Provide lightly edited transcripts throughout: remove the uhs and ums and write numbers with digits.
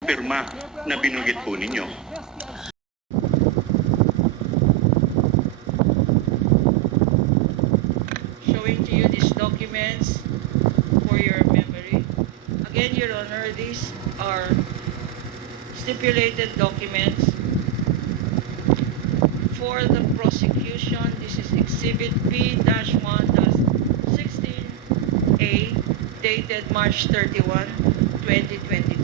pirma na binanggit po ninyo. Showing to you these documents for your memory. Again, Your Honor, these are stipulated documents for the prosecution. This is Exhibit P-1-16A, dated March 31, 2023.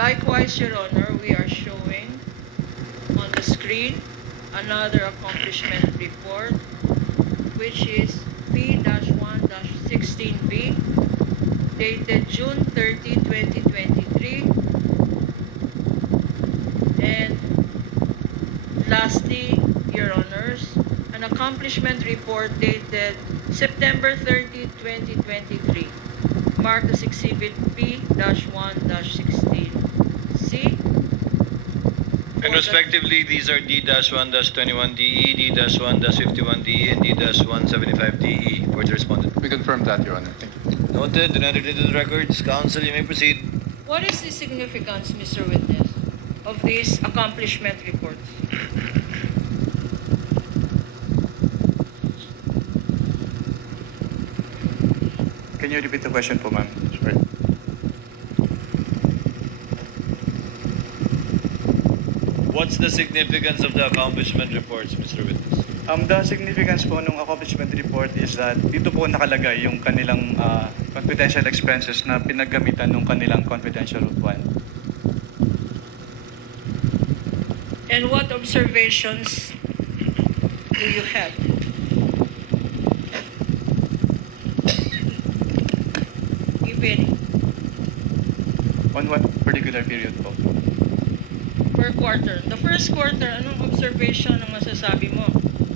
Likewise, Your Honor, we are showing on the screen another accomplishment report, which is P-1-16B, dated June 30, 2023. And lastly, Your Honors, an accomplishment report dated September 30, 2023, marked as Exhibit P-1-16C. And respectively, these are D-1-21DE, D-1-51DE, and D-175DE for the respondent. We confirm that, Your Honor. Thank you. Noted, and entered into the records. Counsel, you may proceed. What is the significance, Mr. Witness, of these accomplishment reports? Can you repeat the question po, ma'am? Sorry. What's the significance of the accomplishment reports, Mr. Witness? The significance po ng accomplishment report is that dito po nakalagay yung kanilang confidential expenses na pinaggamitan ng kanilang confidential route 1. And what observations do you have? If any, On what particular period po? per quarter. The first quarter, anong observation ang masasabi mo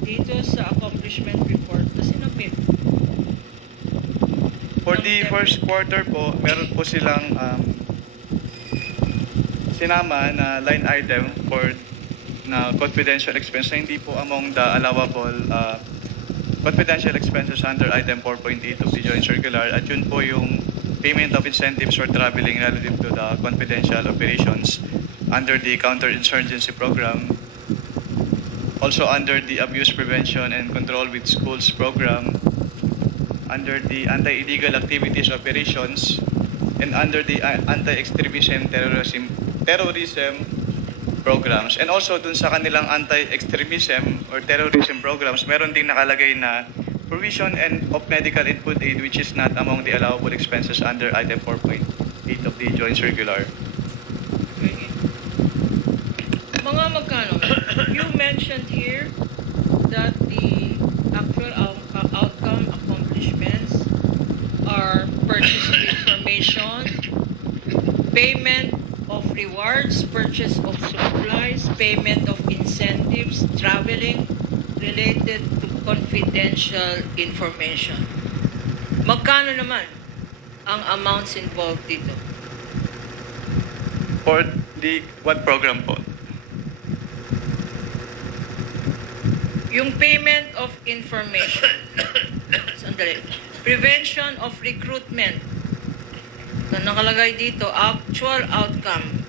dito sa accomplishment report na sinubmit? For the first quarter po, meron po silang sinama na line item for na confidential expense na hindi po among the allowable confidential expenses under item 4.8 of the Joint Circular, at yun po yung payment of incentives for traveling relative to the confidential operations under the Counterinsurgency Program, also under the Abuse Prevention and Control with Schools Program, under the Anti-Illegal Activities Operations, and under the Anti-Extremism Terrorism Programs. And also dun sa kanilang anti-extremism or terrorism programs, meron ding nakalagay na provision and of medical input aid, which is not among the allowable expenses under item 4.8 of the Joint Circular. Okay. Mga magkano? You mentioned here that the actual outcome accomplishments are purchase of information, payment of rewards, purchase of supplies, payment of incentives, traveling related to confidential information. Magkano naman ang amounts involved dito? For the what program po? Yung payment of information. Sandali. Prevention of recruitment. Na nakalagay dito, actual outcome.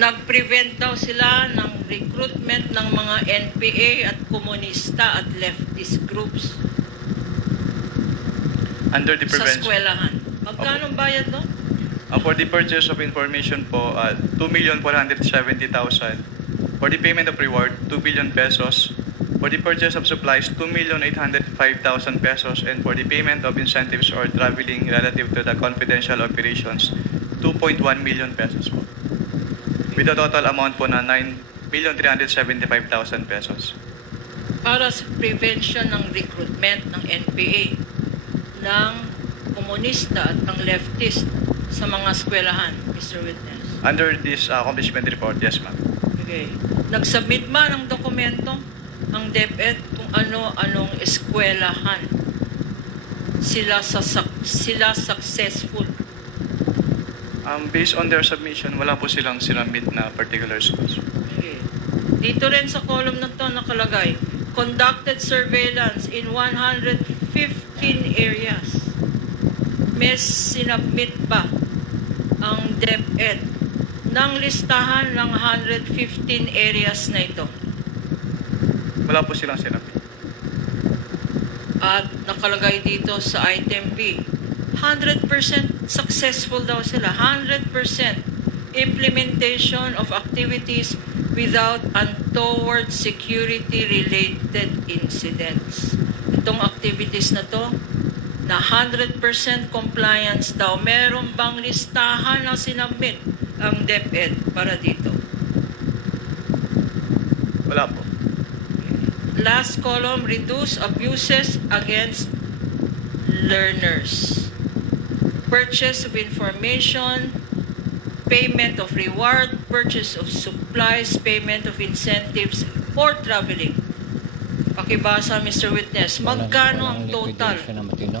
Nag-prevent daw sila ng recruitment ng mga NPA at komunista at leftist groups Under the sa prevention. eskwelahan. Magkano bayad doon? For the purchase of information po, 2,470,000. For the payment of reward, 2 billion pesos. For the purchase of supplies, 2,805,000 pesos. And for the payment of incentives or traveling relative to the confidential operations, 2.1 million pesos po. With a total amount po na 9,375,000 pesos. Para sa prevention ng recruitment ng NPA, ng komunista at ng leftist sa mga eskwelahan, Mr. Witness. Under this accomplishment report, yes ma'am. Okay. Nag-submit ba ng dokumento ang DepEd kung ano-anong eskwelahan sila successful? Based on their submission, wala po silang sinubmit na particular schools. Okay. Dito rin sa column na to nakalagay, conducted surveillance in 115 areas. may sinubmit ba ang DepEd ng listahan ng 115 areas na ito? Wala po silang sinabi. At nakalagay dito sa item B, 100% successful daw sila. 100% implementation of activities without untoward security-related incidents. Itong activities na to, na 100% compliance daw. Meron bang listahan na sinubmit ang DepEd para dito? Wala po. Last column, reduce abuses against learners. Purchase of information, payment of reward, purchase of supplies, payment of incentives for traveling. Pakibasa, Mr. Witness, magkano ang total Na matino?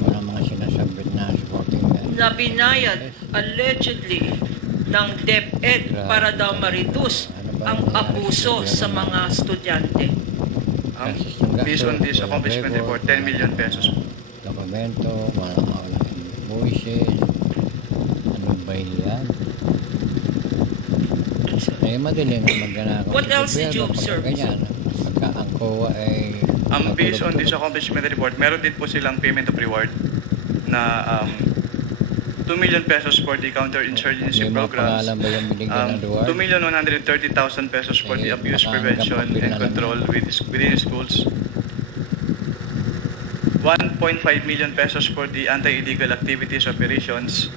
Wala mga sinasabit na supporting na binayad allegedly ng DepEd para daw ma-reduce ang abuso sa mga estudyante? Based on this accomplishment report, 10 million pesos. Dokumento, walang invoices. Ano ba yan? Eh, madali na magnanakaw. What else did you observe? Ganyan. Pagka ang COA ay... Based on this accomplishment report, meron din po silang payment of reward na 2 million pesos for the counterinsurgency May mga programs, pangalan ba yung binigyan ng reward? 2,130,000 pesos for the abuse prevention and control within schools, 1.5 million pesos for the anti-illegal activities operations,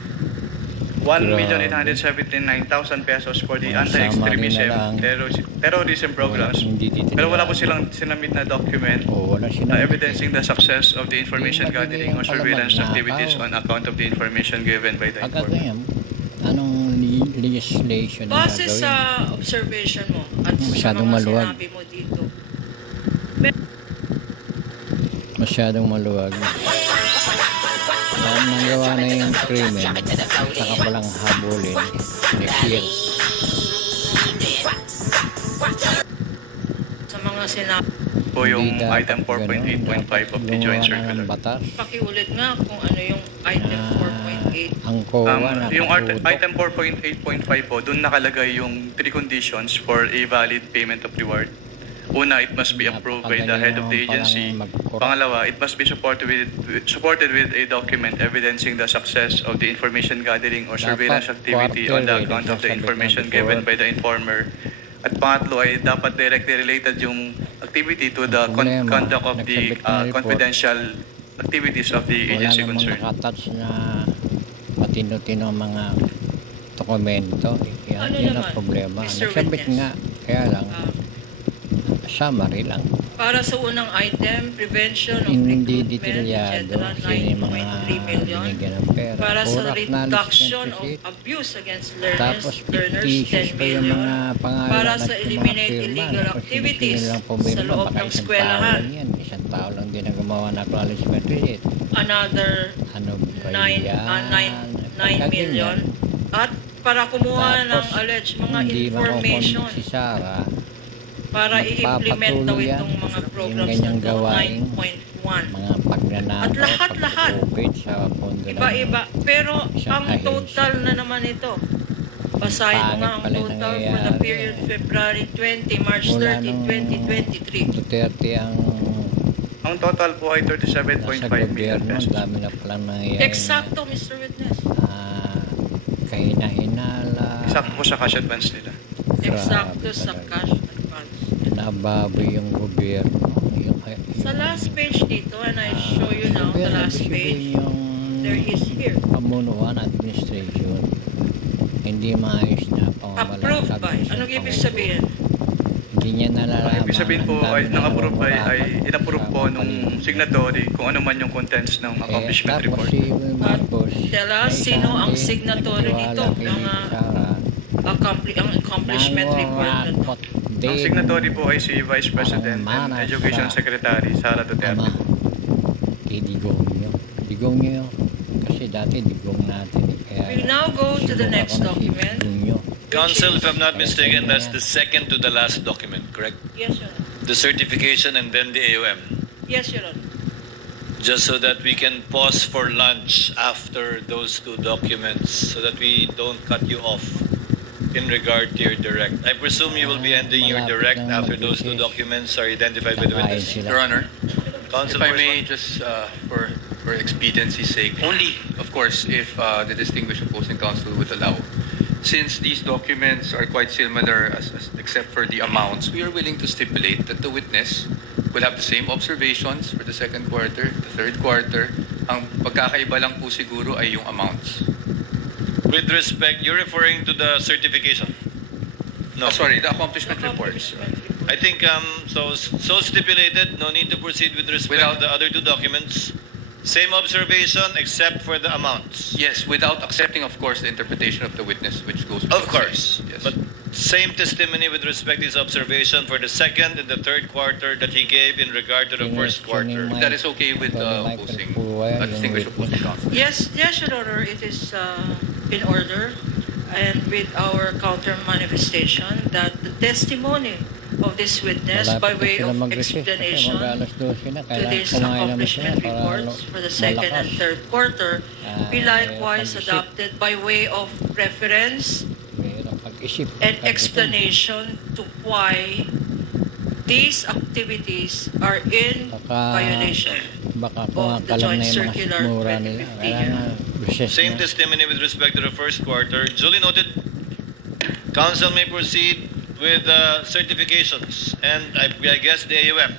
1,879,000 pesos for the anti-extremism terrorism programs. Pero wala po silang sinamit na document evidencing the success of the information gathering or surveillance activities on account of the information given by the Agad informant. yan. Anong legislation na Base gagawin? sa observation mo at sa Masyadong mga maluwag. sinabi mo dito, Masyadong maluwag. Nanggawa na yung krimen, saka palang habulin, next sa mga sinabi, Po yung item 4.8.5 of the joint circular. Batas. pakiulit nga kung ano yung item 4.8. Ang COA Yung nakatutok. item 4.8.5 po, doon nakalagay yung 3 conditions for a valid payment of reward. Una, it must be approved by the head of the agency. Pangalawa, it must be supported with a document evidencing the success of the information gathering or surveillance activity on the account of the information given by the informer. At pangatlo ay dapat directly related yung activity to the conduct of the confidential activities of the agency Wala concerned. namang nakatouch na matino-tino mga dokumento. Ano Yan naman, ang problema. Mr. Nagsabit Witness? nga, kaya lang, summary lang. Para sa unang item, prevention of Hindi recruitment, detalyado etc., sino yung mga 9.3 million. binigyan ng pera. Para sa Puro reduction of acknowledgement abuse against Tapos learners, fictitious 10 pa yung mga million. pangalan Para at sa yung mga eliminate firma. illegal Tapos activities sinilang pumirma, sa loob baka ng isang eskwelahan. tao lang yan. Isang tao lang din ang gumawa ng acknowledgement receipt. Another Ano ba 9 yan? million. At para kumuha ng Tapos, alleged mga hindi information makukonvict si Sarah para i-implement daw magpapatuloy yan. itong mga Yung programs ganyang na gawain. 9.1. mga pagnanakaw, At lahat-lahat. pag-operate sa pondo ng Iba-iba. Pero isang ang ahensya. total na naman ito. Basahin mo nga ang Pangit pala total for the nangyayari. period February 20, March Mula 30, nung 2023. Duterte ang Ang total po ay nasa 37.5 million gobyerno, ang pesos. dami na palang nangyayari. Eksakto, Mr. Witness. Kahina-hinala. Sakto po sa cash advance nila. Eksakto sa talaga. cash advance. Nababoy yung gobyerno. Sa last page dito, and I show you now the last page, there is here. Pamunuan administration. Hindi maayos na pamamalakad. Approved by. ng Anong ibig Pangulo. sabihin? Hindi niya nalalaman. Ibig sabihin po ang dami ay na nang-approve ay namumulakan in-approve sa po nung paligid. signatory kung ano man yung contents ng accomplishment Tapos report. si Marcos, Tell us, sino ang signatory nito? Ang accomplishment report na to. Ang signatory po ay si Vice President and Manas Education sa Secretary Sara Ama, Duterte. kay Digong nyo. Digong nyo. Kasi dati Digong natin. Kaya We'll now go to the siguro next ako na si document. Digong nyo. Counsel, if I'm not mistaken, that's the second to the last document, correct? Yes, Your Honor. The certification and then the AOM. Yes, Your Honor. Just so that we can pause for lunch after those two documents, so that we don't cut you off in regard to your direct. I presume you will be ending your Malapit direct na after those two mag-recess. documents are identified by the Kakain witness. sila. Your Honor, Counsel if I for may respond. just, for expediency's sake, only, of course, if the distinguished opposing counsel would allow. Since these documents are quite similar, except for the amounts, we are willing to stipulate that the witness will have the same observations for the second quarter, the third quarter. Ang pagkakaiba lang po siguro ay yung amounts. With respect, you're referring to the certification. No. Sorry, the accomplishment reports. I think so stipulated. No need to proceed with respect Without- to the other two documents. Same observation except for the amounts. Yes, without accepting, of course, the interpretation of the witness, which goes Of without course. saying. Yes. But same testimony with respect to his observation for the second and the third quarter that he gave in regard to the first quarter. That is okay with the opposing, distinguished opposing counsel. Yes, yes, Your Honor, it is in order, and with our counter manifestation that the testimony of this witness by way of explanation to these accomplishment reports for the second and third quarter be likewise adopted by way of reference and explanation to why these activities are in violation Baka of the kumakalam Joint na yung mga Circular sikmura nila. 2015. Kaya nga, recess Same na. testimony with respect to the first quarter. Duly noted. Counsel may proceed with certifications and I guess the AUM.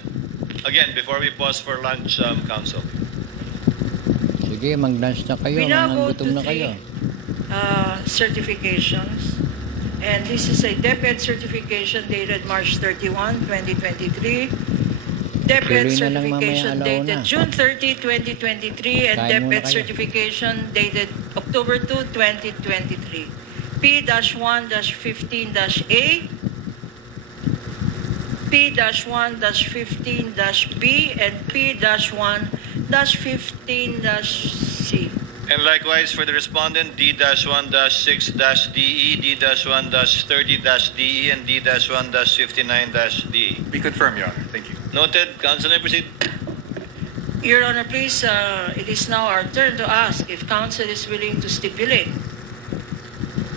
Again, before we pause for lunch, Counsel. Sige, mag-lunch na kayo. We now go Gutom to na kayo. certifications. And this is a DepEd certification dated March 31, 2023. DepEd Tuloy na lang mamaya, certification alauna. dated June 30, 2023. And Kain muna DepEd kayo. certification dated October 2, 2023. P-1-15-A, P-1-15-B, and P-1-15-C. And likewise for the respondent, D-1-6-DE, D-1-30-DE, and D-1-59-DE. We confirm, Your Honor. Thank you. Noted. Counsel may proceed. Your Honor, please, it is now our turn to ask if counsel is willing to stipulate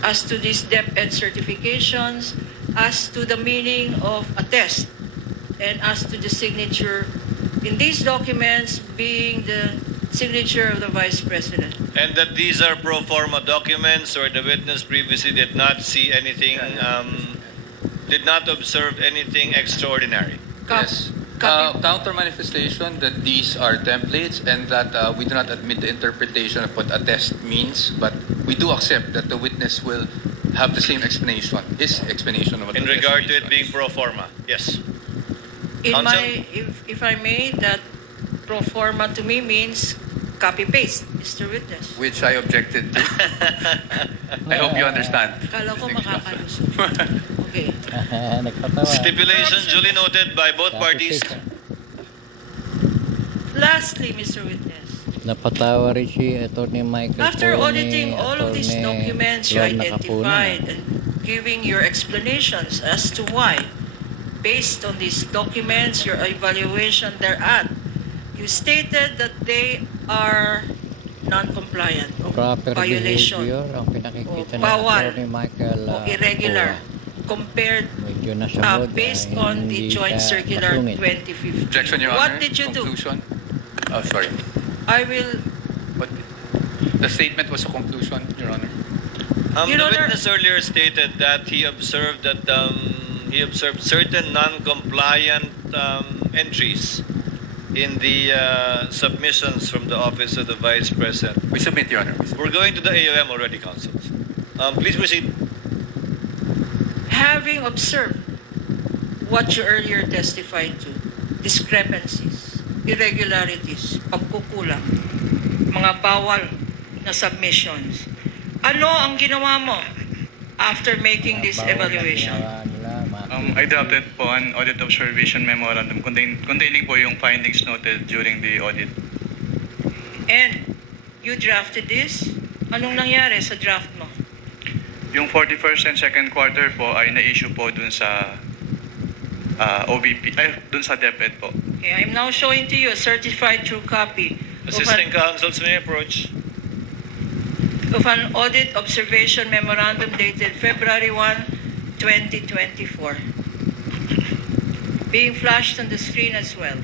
as to these DepEd certifications, as to the meaning of attest, and as to the signature in these documents being the signature of the Vice President. And that these are pro forma documents or the witness previously did not see anything, did not observe anything extraordinary. Yes. Copy. Counter manifestation that these are templates and that we do not admit the interpretation of what attest means, but we do accept that the witness will have the same explanation, his explanation of what In attest regard to means. it being pro forma. Yes. In Counsel? my, if I may, that pro forma to me means copy-paste, Mr. Witness. Which I objected to. I hope you understand. Kala ko makakalusot. Okay. Nagpatawa. Stipulation duly noted by both parties. Lastly, Mr. Witness, Napatawa rin si Atty. Michael after po auditing ni all of these Atty. documents you Lorna identified Capuna. and giving your explanations as to why, based on these documents, your evaluation thereat, you stated that they are non-compliant o Proper violation behavior ang pinakikita o ni bawal Atty. Michael o irregular compared Medyo nasabod. based on the Joint Circular 2015. Objection, Your Honor. What did you do? Conclusion. Oh, sorry. I will What? The statement was a conclusion, Your Honor. The Your Honor- witness earlier stated that he observed certain non-compliant entries in the submissions from the Office of the Vice President. We submit, Your Honor. We're going to the AOM already, Counsel. Please proceed. having observed what you earlier testified to, discrepancies, irregularities, pagkukulang, mga bawal na submissions, ano ang ginawa mo after making this evaluation? I drafted po an audit observation memorandum containing po yung findings noted during the audit. And you drafted this? Anong nangyari sa draft mo? Yung 41st and second quarter po ay na-issue po dun sa OVP, dun sa DepEd po. Okay, I'm now showing to you a certified true copy Assisting counsels may approach. of an audit observation memorandum dated February 1, 2024. Being flashed on the screen as well.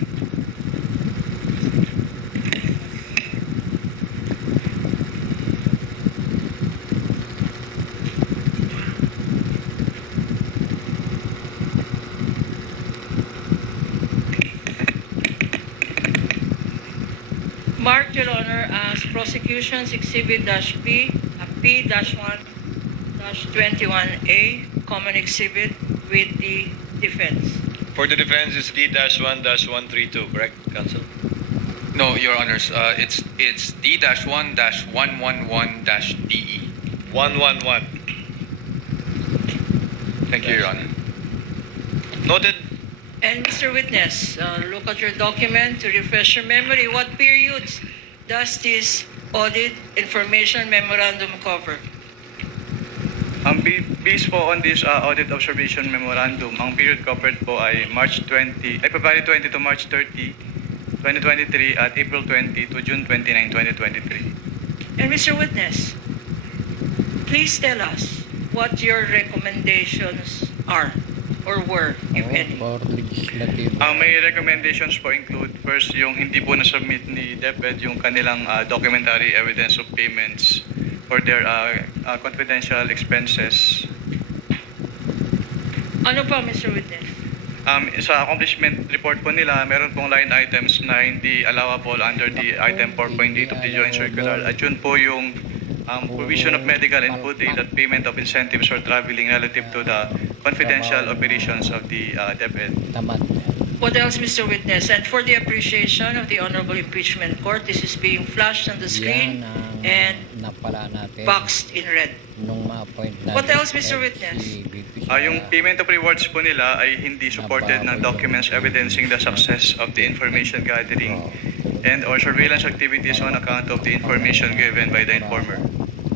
Marked, Your Honor, as Prosecution's Exhibit P, P-1-21A, Common Exhibit with the defense. For the defense is D-1-132, correct, counsel? No, Your Honors, it's D-1-111-DE. 111. Thank you, Your Honor. Noted. And Mr. Witness, look at your document to refresh your memory. What periods does this audit information memorandum cover? Based po on this audit observation memorandum, ang period covered po ay February 20 to March 30, 2023 at April 20 to June 29, 2023. And Mr. Witness, please tell us what your recommendations are or were, if any. For legislative. Ang may recommendations po include, first, yung hindi po na-submit ni DepEd yung kanilang documentary evidence of payments for their confidential expenses. Ano pa, Mr. Witness? Sa accomplishment report po nila, meron pong line items na hindi allowable under the item 4.8 of the Joint Circular. At yun po yung provision of medical and food aid at payment of incentives for traveling relative to the confidential operations of the DepEd. Tamad. What else, Mr. Witness? And for the appreciation of the Honorable Impeachment Court, this is being flashed on the screen Yan ang and napala natin boxed in red. nung ma-appoint natin. What else, Mr. Witness? si VP Yung payment of rewards po nila ay hindi supported ng documents evidencing the success of the information gathering and or surveillance activities on account of the information given by the informer.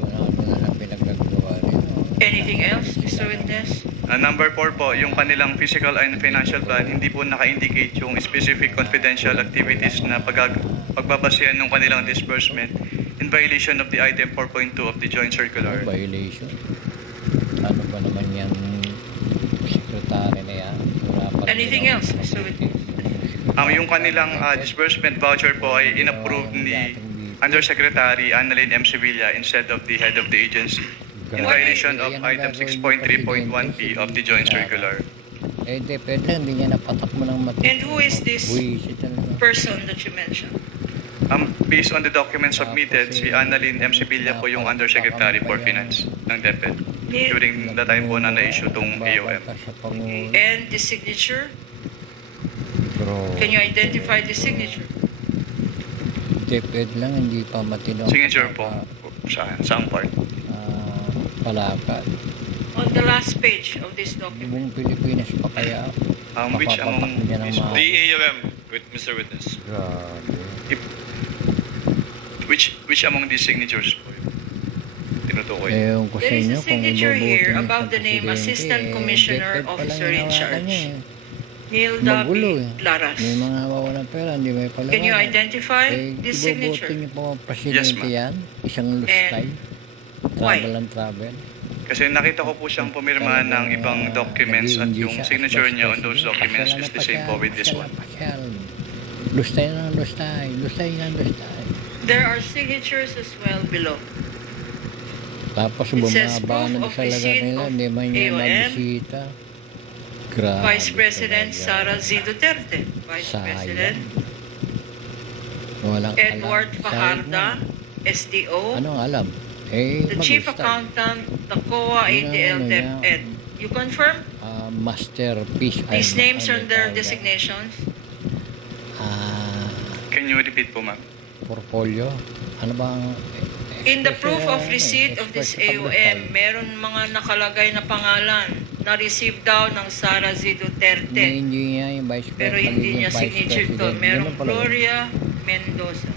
Ano na lang pinagagawa rin. Anything else, Mr. Witness? Number 4 po, yung kanilang physical and financial plan, hindi po naka-indicate yung specific confidential activities na pagbabasihan ng kanilang disbursement in violation of the item 4.2 of the Joint Circular. Violation. Ano ba naman yung secretary na yan? Wala pa rin Anything ako else, Mr. Witness? Yung kanilang disbursement voucher po ay inapprove ni Undersecretary Annalyn M. Sevilla instead of the head of the agency in violation of item 6.3.1p of the Joint Circular. Eh, depende. Hindi niya napatak mo ng mati. And who is this Buwisit talaga. person that you mentioned? Based on the documents submitted, si Annalyn M. Sevilla po yung Undersecretary for Finance ng DepEd during the time po na na-issue tong AOM. Sa Pangulo. And the signature? Bro. Can you identify the signature? Depende lang. Hindi pa matino. Signature po saang part? Palakad. On the last page of this document. Buong Pilipinas pa kaya. Which Mapapatak among niya ng these mga- The AUM, with Mr. Witness. Grabe. which among these signatures po yun? Tinutukoy. Ewan ko sa There is inyo a kung signature iboboto here niyo above sa the name presidente, Assistant Commissioner DepEd pa lang Officer in hinawakan Charge. niya eh. Neil Magulo W. eh. Laras. May mga wawalan pera, hindi may palawan. Can you identify this Iboboto signature? niyo po presidente Yes, ma'am. yan? Isang lustay? why? Travel and travel? Kasi nakita ko po siyang pumirma ng ibang documents at yung signature niya on those documents is the same po with this one. Lustay ng lustay. Lustay ng lustay. There are signatures as well below. Tapos It says bumaba proof na of sa lagar receipt nila, of hindi man niya AOM. mabisita. Grabe. Vice President talaga. Sara Z. Duterte. Vice Sayang. President Walang Edward alam. Fajarda, Sayang SDO. na. Anong alam? Eh, The Chief mag-ustay. Accountant, Tacoa ATL Ano yan? DepEd. You confirm? Masterpiece. These Ano- names ano are their tawag yan? designations. Can you repeat po, ma'am? Portfolio. Ano ba ang... In the proof of Express, receipt of this AOM, meron mga nakalagay na pangalan na receive daw ng Sara Z. Duterte. Hindi niya yung vice Pero president. hindi niya vice signature to. president. Merong Ganun pala yun. Gloria Mendoza.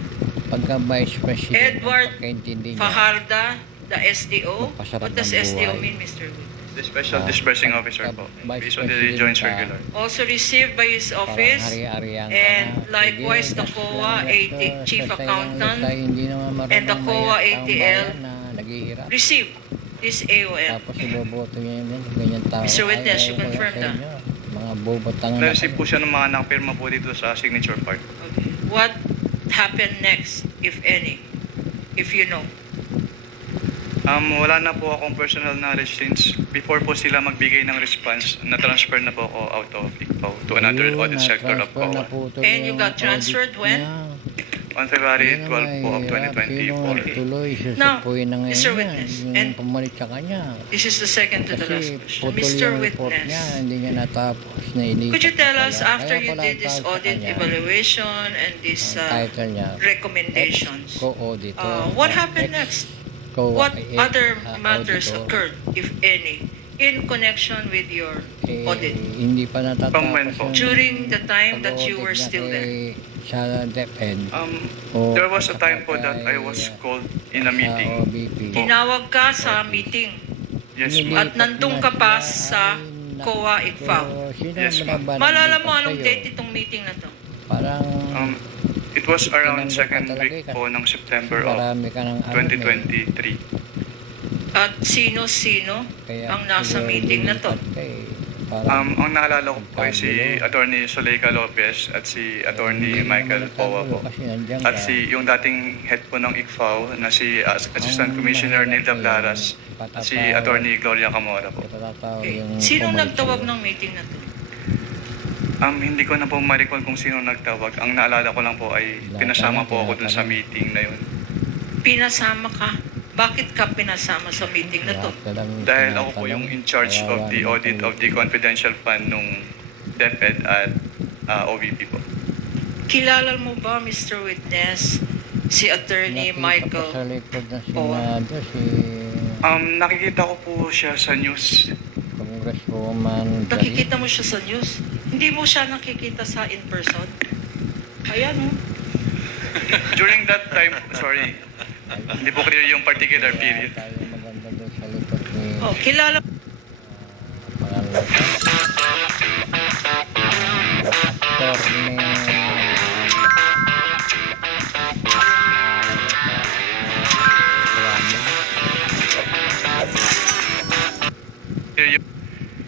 Pagka vice president, Edward pagkaintindi niya. Fajarda, the SDO? Papasarap What does ng SDO buhay. mean, Mr. Witness? The Special Disbursing Officer po, based on the Joint Circular. Also received by his Parang office, hari-harihan ka and na. likewise Sige, the gas COA lang, gas, Chief basta yung Accountant lasay, hindi naman marunong and the COA mayat ang ATL bayan na naghihirap. received this AON. Tapos iboboto niya yung ganyan tao. Mr. Witness, Ay, you ayaw ko confirm sa that? inyo. Mga bobotang na Na-receive po siya ng mga nakapirma po dito sa signature part. Okay. What happened next, if any, if you know? Wala na po akong personal knowledge since before po sila magbigay ng response, na-transfer na po ako out of ICPAO to another audit sector of COA. And you got transferred when? On February 12 po of 2024. Tuloy, Now, susupuin na ngayon Mr. niya. Witness, Yung and pumalit sa kanya. This is the second to the last Kasi question. putol Mr. yung report niya, Witness, hindi niya natapos na ilipat. could you tell us Kaya after you pala did this ang tawag sa audit kanya, evaluation and these ang title niya, recommendations, Co-auditor. what happened next? What other matters occurred, if any, in connection with your audit? Hindi pa natatapos. From when po? yung During the time that you were pag-audit still niya there? Sa DepEd. There was a time po that I was called in a meeting. Sa OBP. Tinawag ka sa meeting Yes, Nilipat ma'am. at nandun ka na pa sila. sa Ay, COA naku. ICFAO. Sino Yes, ang ma'am. binabanat Malala mo dito anong sa'yo? date itong meeting na to? Parang It was around Tinanggap second ka talaga week eh, po ng September of marami ka ng 2023. At sino-sino Kaya ang nasa siguro meeting na to? lumipat ka eh. Parang Ang naalala ko po ay si Attorney Zuleika Lopez at si Attorney Michael Powa po. Kasi nandiyan At ka. si yung dating head po ng ICFAO na si Assistant Ang Commissioner mahirap Nilda ngayon, Blaras at si ipatatawag- Attorney Gloria Camora po. ipatatawag Okay. yung Sino pumalit nagtawag sa'yo. ng meeting na to? Hindi ko na po ma-recall kung sino nagtawag. Ang naalala ko lang po ay pinasama po ako dun sa meeting na yun. Pinasama ka? Bakit ka pinasama sa meeting na to? Lahat na lang Dahil ako po tinatanong, yung in charge kawawa of the naman audit kayo. of the confidential fund nung DepEd at OVP po. Kilala mo ba, Mr. Witness, si Attorney Nakita Michael? pa sa likod ng Powa. Senado si Nakikita ko po siya sa news. Congresswoman Galit. Nakikita mo siya sa news? Hindi mo siya nakikita sa in person? Ayan, oh. During that time, sorry, hindi po clear yung particular period. Tayo maganda doon sa likod ni Oh, kilala pangalan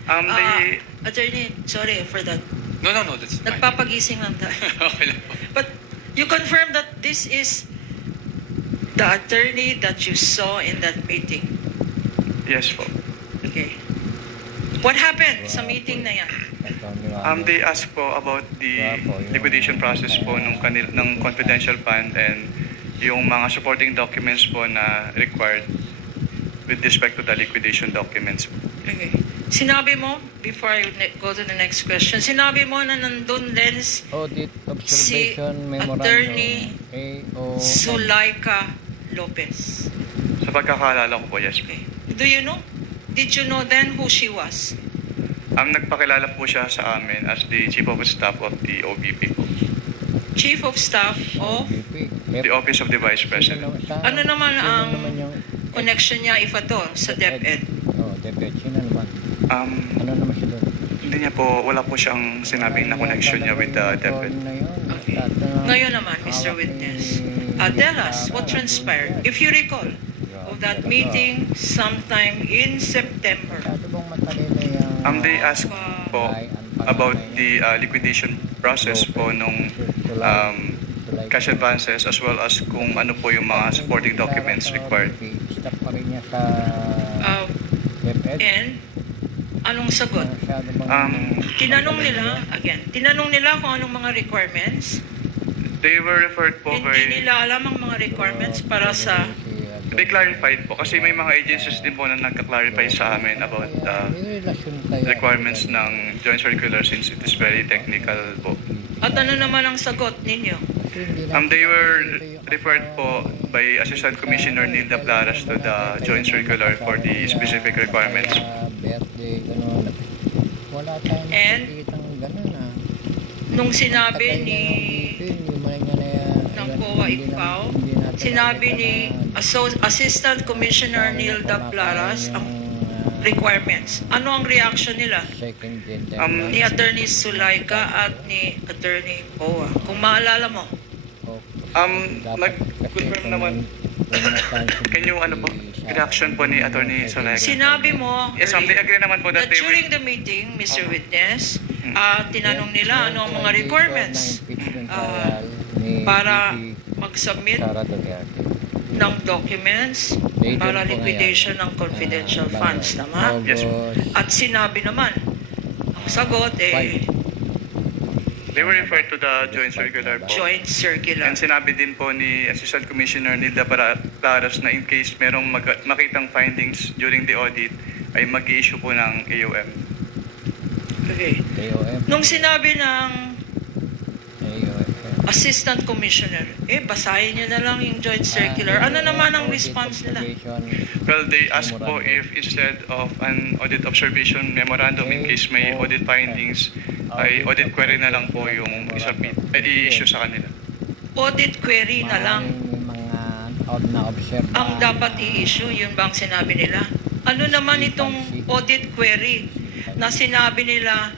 Attorney They, Attorney, sorry for that. No, that's fine. Nagpapagising lang tayo. Okay lang po. But you confirm that this is the attorney that you saw in that meeting. yes po. Okay. What happened sa meeting na yan? They asked po about the liquidation process po ng confidential fund and yung mga supporting documents po na required with respect to the liquidation documents. Okay. Sinabi mo, before I go to the next question, sinabi mo na nandun din Audit si Observation Memorandum Attorney AO Zuleika Lopez. Sa pagkakaalala ko po, yes po. Okay. Do you know? Did you know then who she was? Nagpakilala po siya sa amin as the Chief of Staff of the OVP po. Chief of Staff of The Office of the Vice President. Ano naman ang yung connection niya, if at all, sa DepEd? DepEd. Sino naman? Ano naman siya doon? Hindi niya po, wala po siyang sinabing na connection niya with the DepEd. Okay. Ngayon naman, Mr. Witness, tell us what transpired. If you recall, of that meeting sometime in September. They asked po about the liquidation process po nung cash advances as well as kung ano po yung mga supporting documents required. Stop pa rin niya sa DepEd. And anong sagot? Tinanong nila kung anong mga requirements. They were referred po Hindi by... nila alam ang mga requirements para sa... They clarified po kasi may mga agencies din po na nagka-clarify sa amin about requirements ng Joint Circular since it is very technical po. At ano naman ang sagot ninyo? They were referred po by Assistant Commissioner Nilda Blaras to the Joint Circular for the specific requirements. Birthday, gano'n. Wala tayong And? nakikitang gano'n ah. Nung sinabi Tagal ni na yung meeting, yung mga niya na yan, ng ayan, COA hindi ICFAO, hindi natin sinabi ni Assistant Commissioner Neil Daplaras ang requirements. Ano ang reaction nila? Second gender. Ni Attorney Sulaika at ni Attorney Poa. Kung maalala mo, Nag-confirm naman. Can you, reaction po ni Attorney Solaika? sinabi mo Yes, ma'am. They agree naman po that that they will... during the meeting, Mr. Witness, tinanong nila ano ang mga requirements para mag-submit Sara Duterte. ng documents para liquidation ng confidential funds. Tama? Yes, At sinabi naman, ang sagot They were referred to the joint circular po. joint circular. And sinabi din po ni Assistant Commissioner Nilda Plaras na in case merong makitang findings during the audit, ay mag-i-issue po ng AOM. Okay. AOM. Nung sinabi ng AOM. Assistant Commissioner, basahin nyo na lang yung joint circular. Ano naman ang response nila? Well, they asked po if instead of an audit observation memorandum in case may audit findings, ay audit query na lang po yung i-issue sa kanila. Audit query na lang Mga na-observe. ang dapat i-issue, yun ba ang sinabi nila? Ano naman itong audit query na sinabi nila,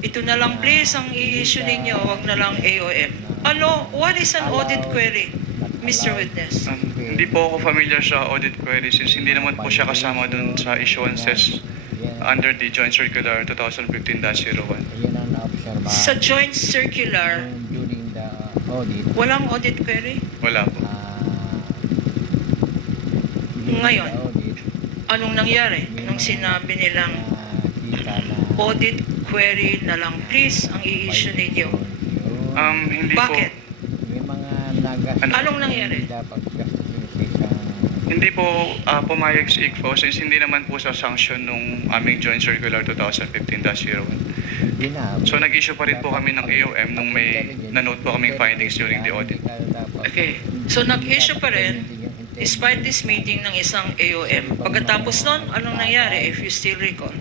ito na lang please ang i-issue ninyo, wag na lang AOM. Ano, what is an audit query, Mr. Witness? Hindi po ako familiar sa audit query since hindi naman po siya kasama dun sa issuances under the Joint Circular 2015-01. Yan ang na-observe. Sa joint circular, During the audit. walang audit query? Wala po. Ngayon, anong nangyari? Nung sinabi nilang audit query na lang please ang i-issue ninyo. Hindi Bakit? May mga nagas. Anong nangyari? Dapat gastusin sa isang Hindi po pumayag si ICFO since hindi naman po sa sanction nung aming Joint Circular 2015-01. So nag-issue pa rin po kami ng AOM nung may na-note po kaming findings during the audit. Okay. So nag-issue pa rin despite this meeting ng isang AOM. Pagkatapos nun, anong nangyari if you still recall?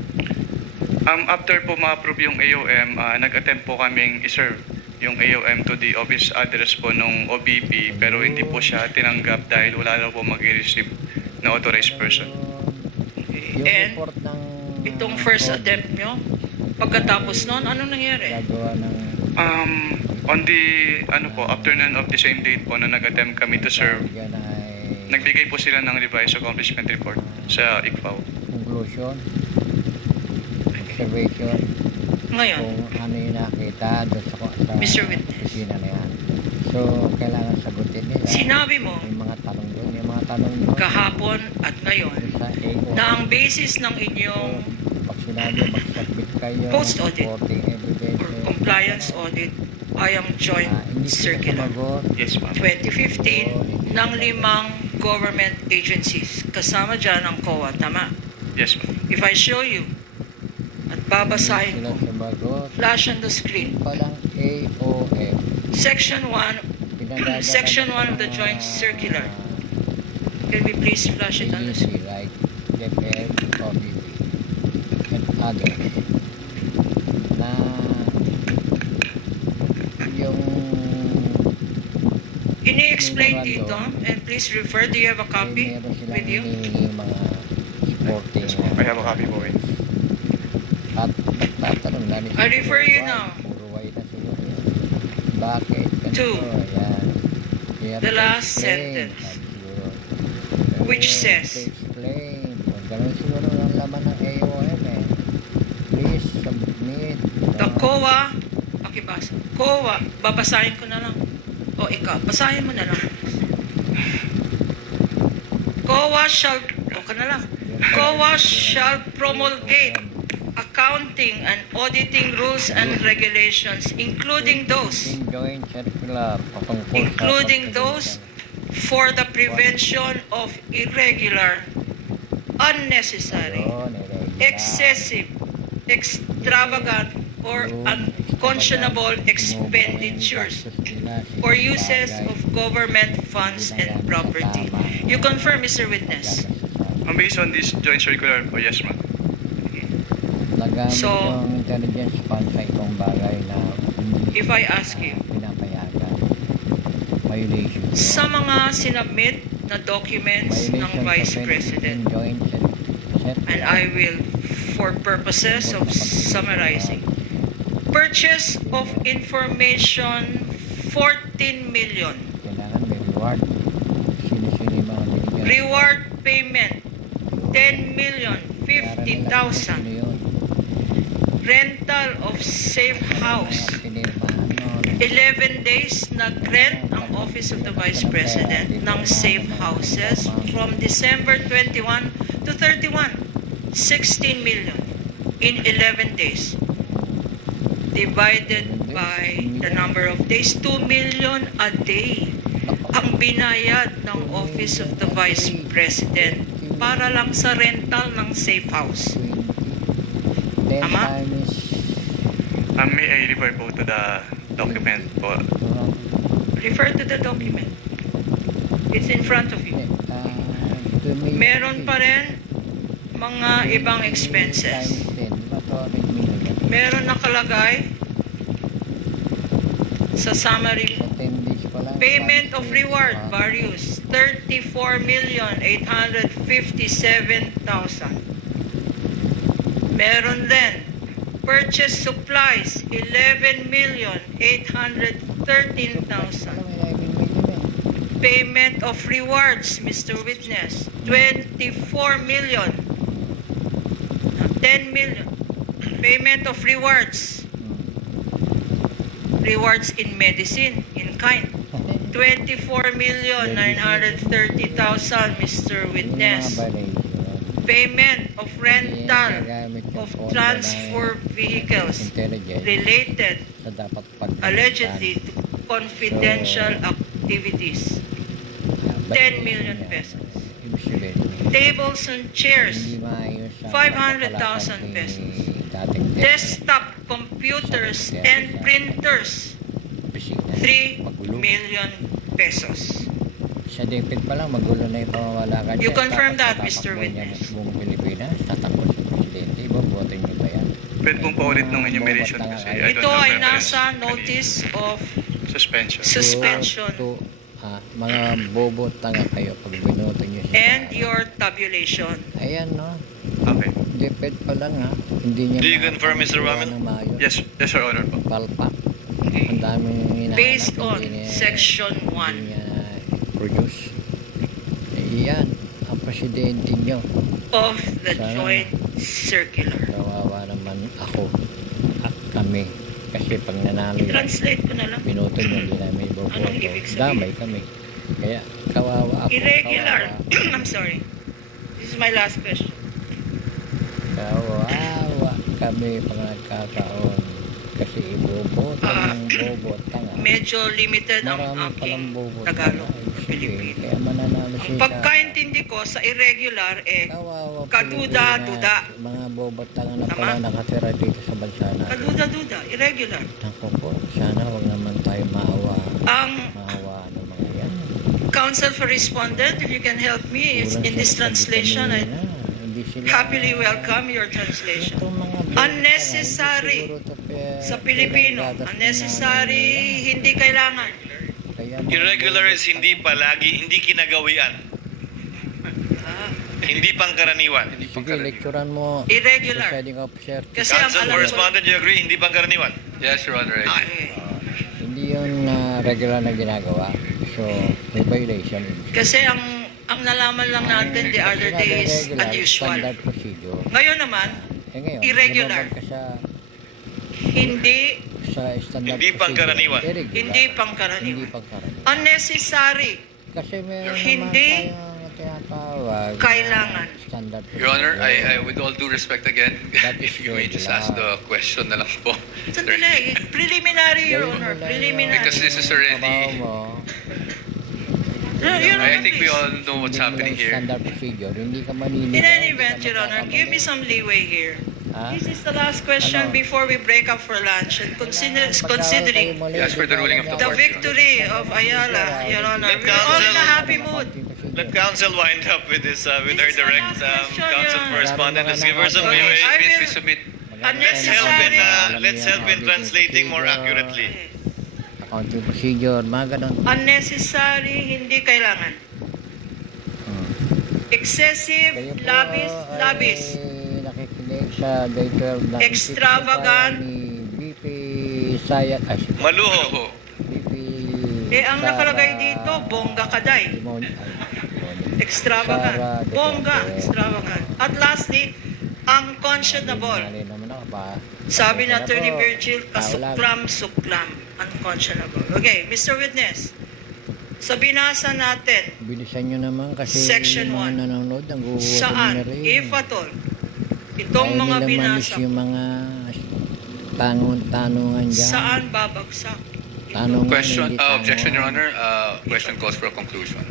After po ma-approve yung AOM, nag-attempt po kaming iserve yung AOM to the office address po nung OBP pero hindi po siya tinanggap dahil wala daw po mag-receive na authorized person. Okay. And itong first attempt nyo, pagkatapos nun, anong nangyari? gagawa ng On the afternoon of the same date po na nag-attempt kami to serve, yan ay nagbigay po sila ng revised accomplishment report sa ICFAO. conclusion, observation, Ngayon, kung ano yung nakita doon sa Mr. Witness. opisina na yan. So, kailangan sagutin nila. sinabi mo May mga tanong doon. May mga tanong doon. kahapon at ngayon Sa AO. na ang basis ng inyong Pag sinabi, mag-submit kayo Post-audit supporting evidence. or compliance audit ay ang joint Hindi sila circular sumagot. Yes, ma'am. 2015 ng 5 government agencies. Kasama dyan ang COA, tama? Yes, ma'am. If I show you at babasahin Hindi ko, sila sumagot. flash on the screen, Palang AOM. Section 1, Section 1 of the joint circular. Can we please flash it on the screen? Agency like DepEd, OBP, and others. Na yung Ini-explain dito, and please refer, do you have a copy meron silang with you? hinihingi mga supporting. I have a copy po. At tatanong na ni I refer you now. Puro way na siguro. Bakit? Ganito, Two. Yan. You have The to last explain. sentence. Siguro. Which You have says, to explain. Ganun siguro ang laman ng AOM eh. Please submit. the COA, pakibasa, COA, babasahin ko na lang. O ikaw, basahin mo na lang. COA shall, o ka na lang. COA shall promulgate accounting and auditing rules and regulations, including those Joint circular patungkol sa including those for the prevention of irregular, unnecessary, Yun, irregular. excessive, extravagant, or unconscionable expenditures or uses of government funds and property. You confirm, Mr. Witness? Based on this joint circular po, yes, ma'am. Nagamit So, yung intelligence fund sa ibang bagay na If I ask you, pinapayagan. Violation. sa mga sinubmit na documents ng Violation Vice sa President. joint And I will, for purposes of summarizing, purchase of information 14 million, Kailangan may reward. Sino-sino yung mga binigyan. reward payment 10 million Bayaran nila kung 50,000, sino yun. rental of safe house, Mga pinirmahan nun. 11 days nag-rent ang Office of the Vice President ng safe houses from December 21 to 31, 16 million in 11 days. Divided by the number of days, 2 million a day ang binayad ng Office of the Vice President para lang sa rental ng safe house. 20. Then Tama? time is May I refer po to the document po. Refer to the document. It's in front of you. Meron pa rin mga ibang expenses. Meron nakalagay sa summary, payment of reward various 34,857,000. Meron din purchase supplies 11,813,000. Payment of rewards, Mr. Witness, 24 million. 10 million. Payment of rewards. Rewards in medicine, in kind. 24,930,000, Mr. Witness. Payment of rental of transfer vehicles related allegedly to confidential activities. 10 million pesos. Tables and chairs, 500,000 pesos. Desktop computers and printers, 3 million pesos. Sa DepEd pa lang, magulo na yung pamamalakad. You niya. confirm that, Tatakbo Mr. niya Witness? sa buong Pilipinas, tatakbo sa Presidente. Iboboto niyo ba yan? Pwede pong paulit ng enumeration kasi I don't Ito have ay reference nasa kanina. notice of Suspension. suspension Mga bobo tanga kayo pag binoto niyo siya. and your tabulation. Ayan, no? Okay. DepEd pa lang, ha? Hindi niya Do you confirm, Mr. Ramen? ng maayos. Yes, Your Honor po. Palpak. Okay. Ang daming hinahanap. Based on hindi niya- Section hindi 1. niya produce. Iyan, ang presidente niyo. of the Sana. joint circular. Kawawa naman ako at kami. Kasi pag nanalo yan, I-translate ko na lang. binoto niyo, hindi namin iboboto. Anong ibig sabihin? Damay kami. Kaya kawawa ako. Irregular. Kawawa. I'm sorry. This is my last question. Kawawa kami pag nagkakaon. Kasi iboboto ng bobo at tanga. Medyo limited ang Marami palang aking bobo. Tagalog tanga. or Filipino. Kaya mananalo Ang siya. pagkaintindi ko sa irregular Kawawa kaduda-duda. Pilipinas, mga bobo at tanga na Tama. pala nakatira dito sa bansa natin. Kaduda-duda, irregular. Naku po, sana wag naman tayo maawa. Ang Maawa ng mga yan. Counsel for Respondent, if you can help me, it's in this translation. I happily welcome your translation. Unnecessary sa Pilipino. Unnecessary, hindi kailangan. Irregular is hindi palagi, hindi kinagawian, Ah, hindi pangkaraniwan. Sige, lecturean mo. irregular. Presiding officer. Kasi ang Council alam ko, correspondent, you agree, hindi pangkaraniwan? Yes, Your Honor. I agree. okay. Hindi yun regular na ginagawa. So, may violation. Kasi ang nalaman lang natin the other day is Regular, unusual. Standard procedure. Ngayon naman, Ngayon, irregular. lumabag ka hindi sa standard Hindi procedure. pangkaraniwan. Irregular. hindi Hindi pangkaraniwan. pangkaraniwan. Unnecessary, Kasi meron Hindi naman tayong tinatawag na kailangan. standard procedure. Your Honor, I with all due respect again, That is if you may just regular. ask the question na lang po. Sandali, preliminary, Your Gawin mo Honor, lang preliminary. Because this is yung already- trabaho mo. Your Honor, I think we please. all know what's Hindi mo happening lang here. Standard procedure. Hindi ka maninigaw. In any hindi event, ka Your Honor, magkakamali. give me some leeway here. Ha? This is the last question Ano? before we break up for lunch and considering Yes, for the ruling of the the court. victory of Ayala, Your Honor, we're all in a happy mood. Let counsel wind up with this, with her This is the direct last question, counsel Your correspondent. Let's give her some Okay, leeway. I will- We submit. Let's help in translating more accurately. Okay. accounting procedure, mga ganun. Unnecessary, hindi kailangan. Hmm. Excessive, Kayo po labis. ay nakikinig sa Day 12 ng Extravagant. ni BP Sayat, Maluho. BP Ang nakalagay dito, bongga kaday. Extravagant. Sara Bongga, Duterte. extravagant. At lastly, unconscionable. Mali naman ako pa. Sabi na Attorney Ako, Virgil, taulag. kasuklam-suklam. Unconscionable. Okay, Mr. Witness. Sa binasa natin, Bilisan nyo naman kasi Section yung mga 1. nanonood ang gugutom saan, na rin. if at all, itong Ayaw mga nila malis binasa, yung mga tanungan dyan. saan babagsak? Tanungan, Question, hindi tanungan. objection, Your Honor. Question calls for a conclusion.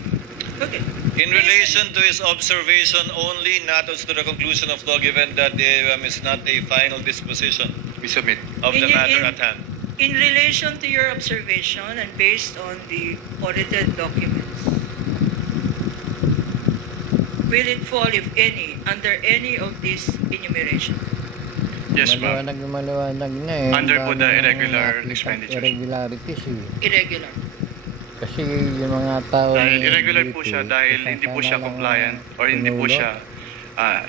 Okay. In relation to his observation only, not as to the conclusion of law, given that the AUM is not a final disposition We submit. of the In- matter in- at hand. In relation to your observation and based on the audited documents, will it fall, if any, under any of these enumeration? Yes, ma'am. Maliwanag na eh. Under po the Paano irregular nakita expenditure. Irregularities eh. Irregular. Kasi yung mga tao Dahil ni irregular po BP, siya dahil kung hindi po saan siya lang compliant or hindi po tinulot. siya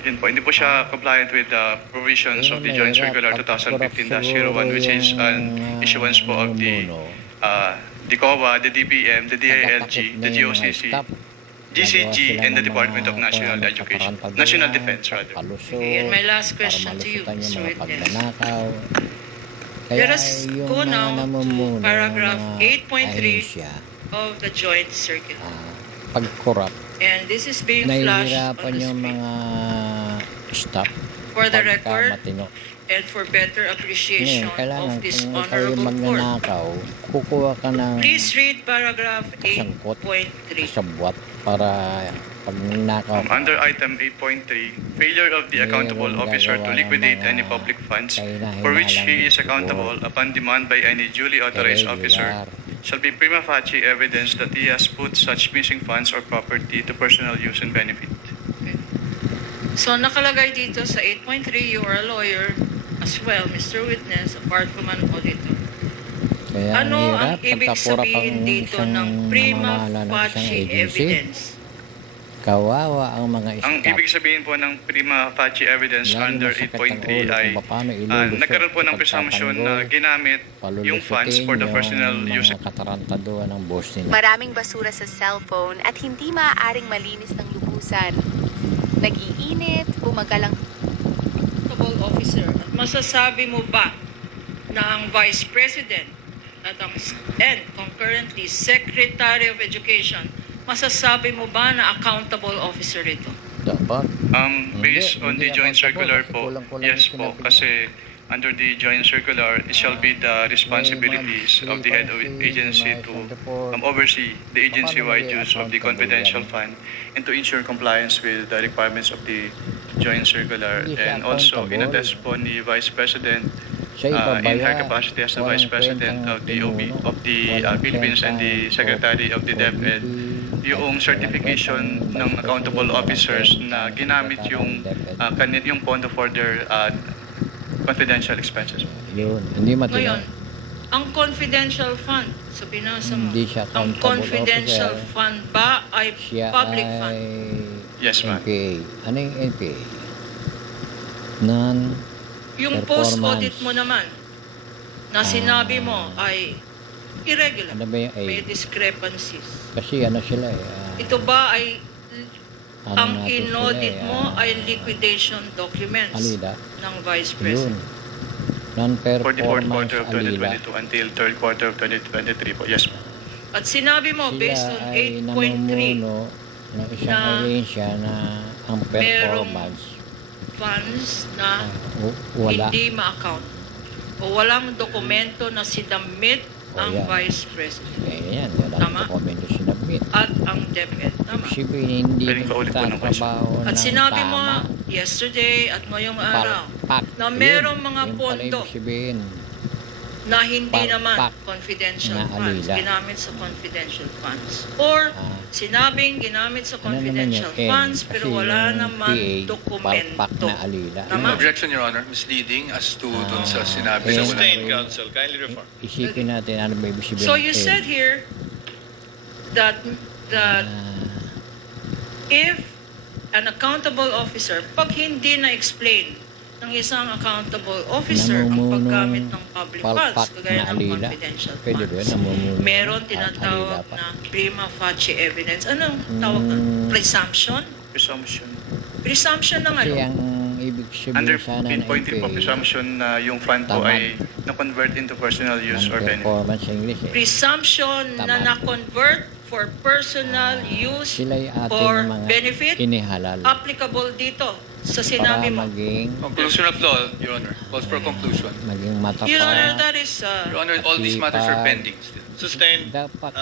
hindi po siya compliant with the provisions of the Joint Circular 2015-01, which is an issuance po of the COA, the DBM, the DILG, the GOCC, GCG, and the Department of National Education, National Defense rather. Okay, and my last question to you, Mr. Witness. Kaya Let us yung go mga now to namumuno, paragraph mga 8.3 ahensya, of the Joint Circular. pag-corrupt, And this is being flashed nahihirapan on the yung screen. mga staff For the pagka record matino. and for better appreciation Ngayon, kailangan of this kung kayo honorable court. magnanakaw, kukuha ka ng Please read paragraph sangkot 8.3. kasabwat para pag nanakaw ka, Under item 8.3, failure of the accountable mayroong officer to gagawa ng liquidate mga any public funds kahinahinala for which he is ng accountable board, upon demand by any duly authorized officer irregular. shall be prima facie evidence that he has put such missing funds or property to personal use and benefit. So nakalagay dito sa 8.3, you are a lawyer as well, Mr. Witness, apart from an auditor. Kaya Ano ang ang hirap ibig pagka-corrupt sabihin ang dito isang ng prima namamahala ng isang facie agency. evidence? Kawawa ang mga Ang staff. ibig sabihin po ng prima facie evidence Lalo under masakit ang 8.3 ulo ay kung paano ilulusot, nagkaroon po ng presumption na ginamit yung funds for the personal use. yung mga katarantaduhan ng boss nila. Maraming basura sa cellphone at hindi maaaring malinis ng lubusan. Nag-iinit, bumagalang Accountable officer. At masasabi mo ba na ang Vice President at ang and concurrently Secretary of Education, masasabi mo ba na accountable officer ito? Dapat. Based on the Hindi joint accountable circular kasi po, kulang-kulang yes yung po, sinabi kasi under the joint circular, it shall be the responsibilities of the head of agency to oversee the agency-wide use of the confidential fund and to ensure compliance with the requirements of the joint circular. Hindi siya And also, accountable. in-attest po ni Vice President Siya in her ipabaya. capacity as the Walang Vice President kwentang of the OB, pinuno. of the Walang Philippines and the kwentang Secretary of the DepEd, yung certification ng accountable officers na ginamit yung yung pondo for their confidential expenses. Yun, hindi matino. Ngayon, ang confidential fund, sa binasa mo, Hindi siya ang accountable confidential officer. fund ba ay Siya public ay fund? Yes, ma'am. NPA. Ano yung NPA? Non Yung performance. post-audit mo naman, na sinabi mo ay irregular, ano ba yung A? may discrepancies. Kasi ano sila eh. Ito ba ay ano ang natin inaudit sila eh, mo ay liquidation documents alida. ng Vice Yun. President? For the fourth Non-performance quarter of alila. 2022 until third quarter of 2023 po. Yes, ma'am. At sinabi mo, based Sila on ay 8.3, namumuno ng isang na ahensya na ang performance funds na wala. hindi ma-account o walang dokumento na sinamit ang yan. Vice President Eh yan, wala Tama. ang dokumento sinabit. at ang DepEd. Tama. Ibig sabihin, hindi Pwedeng paulit po ng trabaho At ng sinabi tama. mo yesterday at ngayong araw Palpak. na Yun, merong mga yun pala pondo ibig sabihin. na hindi Palpak naman confidential na funds, alila. ginamit sa confidential funds or Ah, Sinabing ginamit sa Ano naman confidential yun, N? funds pero Kasi wala yung naman PA, palpak dokumento. na alila. Tama. Objection, Your Honor. Misleading as to dun sa sinabi eh, na wala. Sustained, counsel. Kindly refer. Isipin natin ano ba ibig sabihin So ng you N. said here that Ah, if an accountable officer, pag hindi na-explain ng isang accountable officer ang Namumunong paggamit ng public funds, palpak kagaya na ng alila. confidential Pwede ba yun? funds, Namumunong meron alila tinatawag pa. na prima facie evidence. Anong tawag na? Presumption? Presumption. Presumption ng ano? Kasi ang ibig Under sabihin sana ng pinpoint po NPA, presumption na yung fund po Tamad. ay na-convert into personal use or benefit. non-performance sa English eh. Presumption na Tama. na-convert for personal use Sila'y atin or ng mga benefit inihalal. applicable dito sa Para sinabi mo. maging, Conclusion of law, Your Honor. Calls for conclusion. maging Your Honor, matapat. that is, Your Honor, all these matters are pending still. Sustained. Dapat,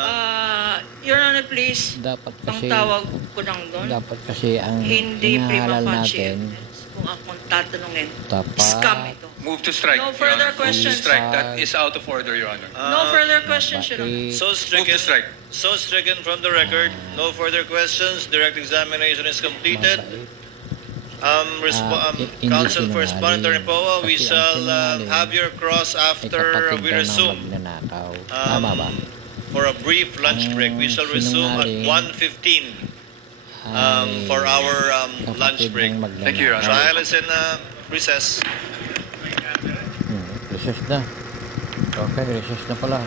Your Honor, please, dapat ang kasi, tawag ko lang doon, dapat kasi ang hindi prima hinahalal facie natin, evidence. Kung akong tatanungin, dapat, scam ito. Move to strike, No Your further Honor. Move to questions. strike. That is out of order, Your Honor. No further questions, Your Honor. mabait, So Move stricken. to strike. So stricken from the record. No further questions. Direct examination is completed. mabait. Hindi Counsel for sinungaling. Respondent Repoa, we Kasi ang shall sinungaling have your cross ay after kapatid we ka ng resume. magnanakaw. Tama ba? For a brief lunch break, we shall resume at Sinungaling 1:15 Ay for our lunch kapatid break. ng magnanakaw. Thank you, Your Honor. Trial is in recess. Recess na. Okay, recess na pala.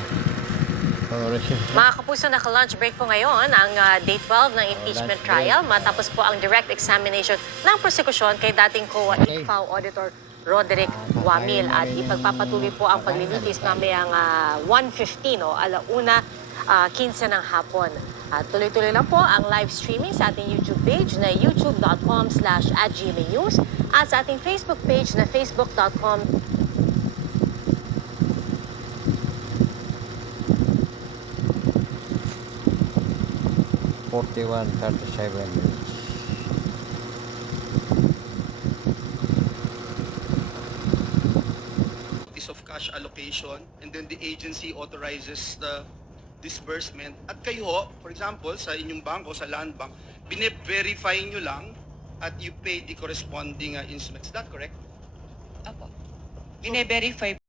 Oh, recess na. Mga kapuso, naka-lunch break po ngayon ang day 12 ng impeachment lunch break. trial. Matapos po ang direct examination ng prosekusyon kay dating COA Okay. ICFAO Auditor Roderick Wamil. At ipagpapatuloy po ang paglilitis mamayang 1:15 o 1:15 ng hapon. At tuloy-tuloy lang po ang live streaming sa ating YouTube page na youtube.com/@gmanews at sa ating Facebook page na facebook.com 41:37 minutes. of cash allocation, and then the agency authorizes the disbursement. At kayo ho, for example, sa inyong bangko, sa land bank, bine-verify nyo lang at you pay the corresponding instruments. Is that correct? Apo. Bine-verify